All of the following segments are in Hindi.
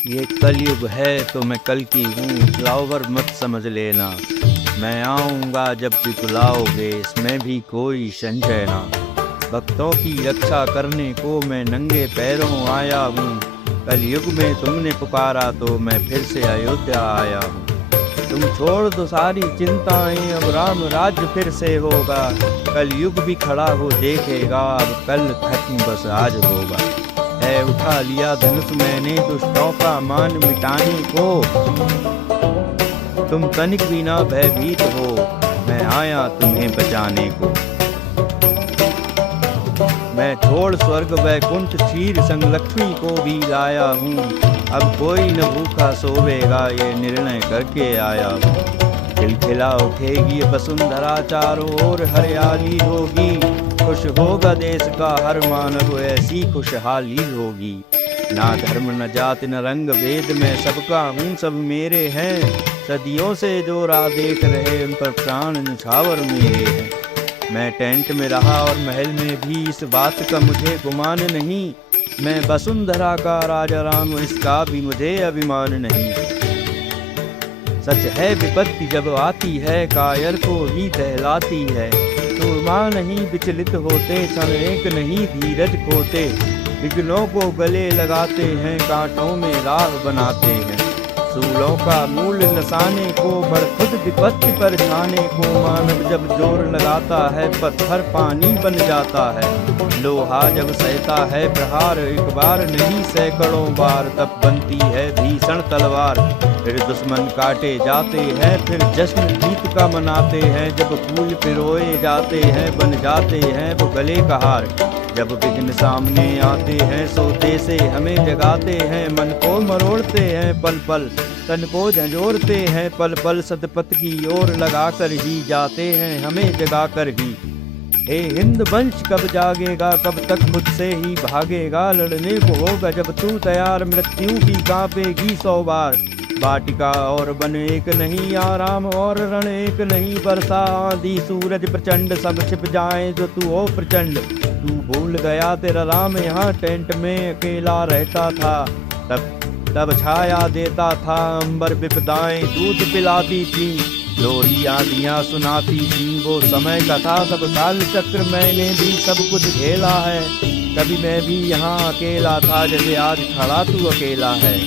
ये कलयुग है तो मैं कल की हूँ, फ्लावर मत समझ लेना। मैं आऊँगा जब भी बुलाओगे, इसमें भी कोई संशय ना। भक्तों की रक्षा करने को मैं नंगे पैरों आया हूँ। कलयुग में तुमने पुकारा तो मैं फिर से अयोध्या आया हूँ। तुम छोड़ दो सारी चिंताएं, अब राम राज्य फिर से होगा। कलयुग भी खड़ा हो देखेगा, अब कल खत्म बस आज होगा। है उठा लिया धनुष मैंने दुष्टों का मान मिटाने को। तुम तनिक भी ना भयभीत हो, मैं आया तुम्हें बचाने को। मैं छोड़ स्वर्ग वैकुंठ क्षीर संग लक्ष्मी को भी लाया हूँ। अब कोई न भूखा सोवेगा, ये निर्णय करके आया हूँ। खिलखिला उठेगी वसुंधरा, चारों ओर हरियाली होगी। खुश होगा देश का हर मानव, ऐसी खुशहाली होगी। ना धर्म न जाति न रंग भेद, मैं सबका हूँ सब मेरे हैं। सदियों से जो राह देख रहे, उन पर प्राण न्यौछावर मेरे हैं। मैं टेंट में रहा और महल में भी, इस बात का मुझे गुमान नहीं। मैं वसुंधरा का राजा राम, इसका भी मुझे अभिमान नहीं। सच है विपत्ति जब आती है, कायर को ही दहलाती है। सूरमा नहीं विचलित होते, क्षण एक नहीं धीरज खोते। विघ्नों को गले लगाते हैं, कांटों में राह बनाते हैं। सूलों का मूल नसाने को, बढ़ खुद विपत्ति पर छाने को। मानव जब जोर लगाता है, पत्थर पानी बन जाता है। लोहा जब सहता है प्रहार, एक बार नहीं सैकड़ों बार, तब बनती है भीषण तलवार। फिर दुश्मन काटे जाते हैं, फिर जश्न जीत का मनाते हैं। जब फूल पिरोए जाते हैं, बन जाते हैं वो गले का हार। जब विघ्न सामने आते हैं, सोते से हमें जगाते हैं। मन को मरोड़ते हैं पल पल, तन को झंझोड़ते हैं पल पल। सतपथ की ओर लगा कर ही जाते हैं, हमें जगा कर ही। हे हिंद वंश कब जागेगा, कब तक खुद से ही भागेगा। लड़ने को होगा जब तू तैयार, मृत्यु भी कांपेगी 100 बार। वाटिका और वन एक नहीं, आराम और रण एक नहीं। वर्षा आंधी सूरज प्रचंड, सब छिप जाए जो तू हो प्रचंड। तू भूल गया तेरा राम यहाँ टेंट में अकेला रहता था। तब छाया देता था अंबर, विपदाएं दूध पिलाती थी। लोरी आंधियां सुनाती थी, वो समय का था सब काल चक्र। मैंने भी सब कुछ झेला है, कभी मैं भी यहाँ अकेला था। जैसे आज खड़ा तू अकेला है,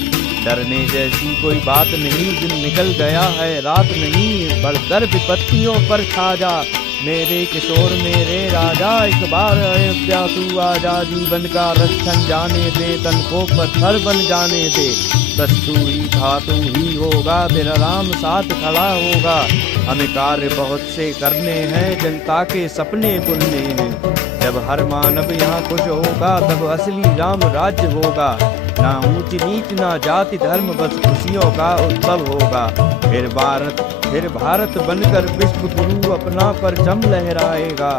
डरने जैसी कोई बात नहीं। दिन निकल गया है रात नहीं, बढ़कर विपत्तियों पर छा जा। मेरे किशोर मेरे राजा, एक बार अयोध्या तू आजा। जीवन का रक्षण जाने दे, तन को पत्थर बन जाने दे। बस तू ही था तू ही होगा, तेरा राम साथ खड़ा होगा। हमें कार्य बहुत से करने हैं, जनता के सपने बुनने हैं। जब हर मानव यहाँ खुश होगा, तब असली राम राज्य होगा। ना ऊंच नीच ना जाति धर्म, बस खुशियों का उत्सव होगा। फिर भारत बनकर विश्व गुरु अपना परचम लहराएगा।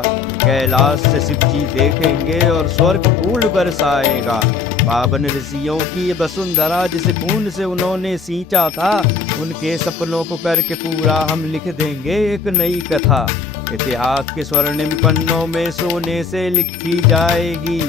कैलाश से शिव जी देखेंगे और स्वर्ग फूल बरसाएगा। पावन ऋषियों की वसुंधरा, जिस खून से उन्होंने सींचा था, उनके सपनों को करके पूरा हम लिख देंगे एक नई कथा। इतिहास के स्वर्णिम पन्नों में सोने से लिखी जाएगी।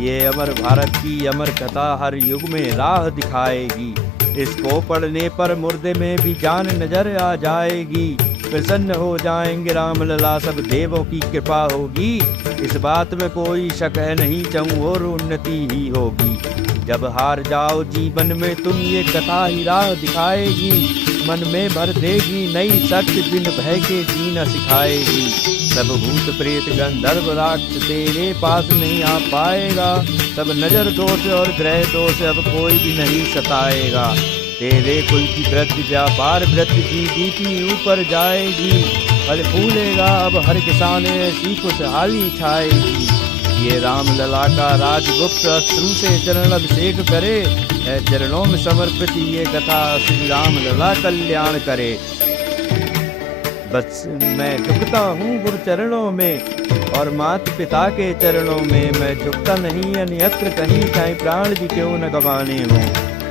ये अमर भारत की अमर कथा हर युग में राह दिखाएगी। इसको पढ़ने पर मुर्दे में भी जान नजर आ जाएगी। प्रसन्न हो जाएंगे राम लला, सब देवों की कृपा होगी। इस बात में कोई शक है नहीं, चहुं ओर उन्नति ही होगी। जब हार जाओ जीवन में तुम, ये कथा ही राह दिखाएगी। मन में भर देगी नई शक्ति, बिन भय के जीना सिखाएगी। सब भूत प्रेत गंधर्व राक्षस तेरे पास नहीं आ पाएगा। सब नजर दोष और ग्रह दोष, अब कोई भी नहीं सताएगा। तेरे कुल की वृद्धि व्यापार वृद्धि जीडीपी ऊपर जाएगी। फल फूलेगा अब हर किसान, ऐसी खुशहाली छाएगी। ये राम लला का राजगुप्त, अश्रु से चरण अभिषेक करे। चरणों में समर्पित ये कथा, श्री राम लला कल्याण करे। बस मैं झुकता हूँ गुरु चरणों में, और माता पिता के चरणों में। मैं झुकता नहीं अन्यत्र कहीं, चाहे प्राण भी क्यों न गंवाने हो।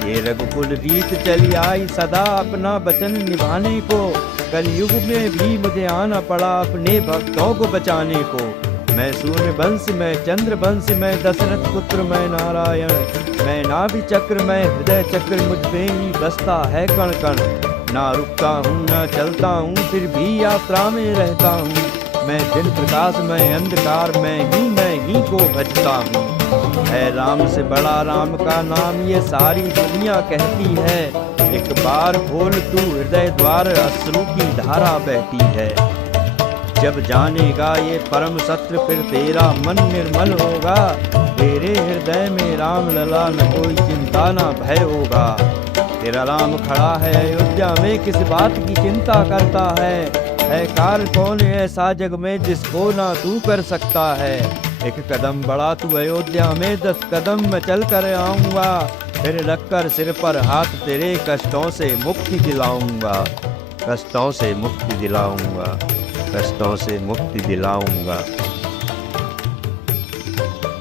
ये रघुकुल रीत चली आई सदा, अपना वचन निभाने को। कलयुग में भी मुझे आना पड़ा, अपने भक्तों को बचाने को। मैं सूर्य वंश मैं चंद्र वंश मैं दशरथ पुत्र मैं नारायण, मैं नाभि चक्र मैं हृदय चक्र, मुझ पे ही बसता है कण कण। ना रुकता हूँ ना चलता हूँ, फिर भी यात्रा में रहता हूँ। मैं दिन प्रकाश मैं अंधकार, मैं ही को भजता हूँ। है राम से बड़ा राम का नाम, ये सारी दुनिया कहती है। एक बार खोल तू हृदय द्वार, अश्रु की धारा बहती है। जब जानेगा ये परम सत्य, फिर तेरा मन निर्मल होगा। तेरे हृदय में राम लला, न कोई चिंता न भय होगा। तेरा राम खड़ा है अयोध्या में, किस बात की चिंता करता है कार कौन ऐसा जग में जिसको ना तू कर सकता है। एक कदम बढ़ा तू अयोध्या में, 10 कदम मैं चल कर आऊँगा। फिर रखकर सिर पर हाथ तेरे, कष्टों से मुक्ति दिलाऊंगा। कष्टों से मुक्ति दिलाऊंगा, कष्टों से मुक्ति दिलाऊंगा।